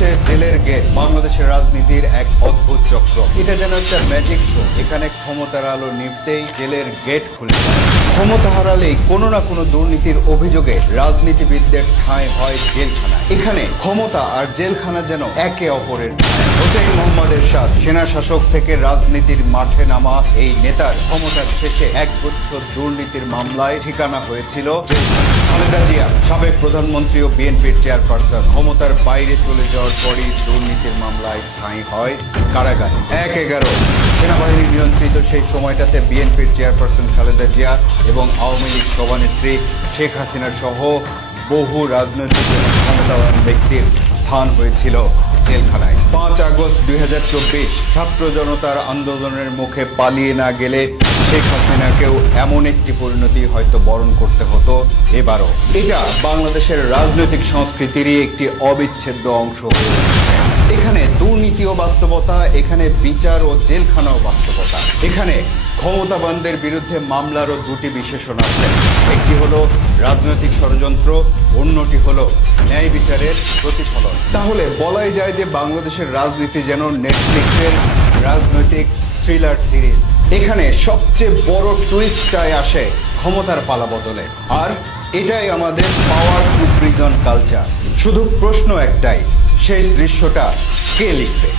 হচ্ছে জেলের গেট, বাংলাদেশের রাজনীতির এক অদ্ভুত চক্র। এটা যেন একটা ম্যাজিক শো। এখানে ক্ষমতার আলো নিভতেই জেলের গেট খুলে যায়। ক্ষমতা হারালেই কোনো না কোনো দুর্নীতির অভিযোগে রাজনীতিবিদদের ঠাঁই হয় জেলখানা। এখানে ক্ষমতা আর জেলখানা যেন একে অপরের ঠাঁই। হোসেন মোহাম্মদ এরশাদ, সেনা শাসক থেকে রাজনীতির মাঠে নামা এই নেতার ক্ষমতার শেষে একগুচ্ছ দুর্নীতির মামলায় ঠিকানা হয়েছিল জেলখানা। খালেদা জিয়া, সাবেক প্রধানমন্ত্রী ও বিএনপির চেয়ারপারসন, ক্ষমতার বাইরে চলে যাওয়ার পরই দুর্নীতির মামলায় ঠাঁই হয় কারাগারে। ১/১১ সেনাবাহিনী নিয়ন্ত্রিত সেই সময়টাতে বিএনপির চেয়ারপারসন খালেদা জিয়া এবং আওয়ামী লীগ সভানেত্রী শেখ হাসিনা সহ বহু রাজনৈতিক ক্ষমতাবান ব্যক্তির স্থান হয়েছিল জেলখানায়। ৫ আগস্ট ২০২৪ ছাত্র জনতার আন্দোলনের মুখে পালিয়ে না গেলে শেখ হাসিনাকেও এমন একটি পরিণতি হয়তো বরণ করতে হতো এবারও। এটা বাংলাদেশের রাজনৈতিক সংস্কৃতিরই একটি অবিচ্ছেদ্য অংশ হয়ে উঠেছে। এখানে দুর্নীতিও বাস্তবতা, এখানে বিচার ও জেলখানাও বাস্তবতা। এখানে ক্ষমতাবানদের বিরুদ্ধে মামলারও দুটি বিশেষণ আছে। একটি হলো রাজনৈতিক ষড়যন্ত্র, অন্যটি হলো ন্যায় বিচারের প্রতিফলন। তাহলে বলাই যায় যে বাংলাদেশের রাজনীতি যেন নেটফ্লিক্সের রাজনৈতিক থ্রিলার সিরিজ। এখানে সবচেয়ে বড় টুইস্টটাই আসে ক্ষমতার পালাবদলে, আর এটাই আমাদের পাওয়ার টু প্রিজন কালচার। শুধু প্রশ্ন একটাই, সেই দৃশ্যটা কে লিখবে?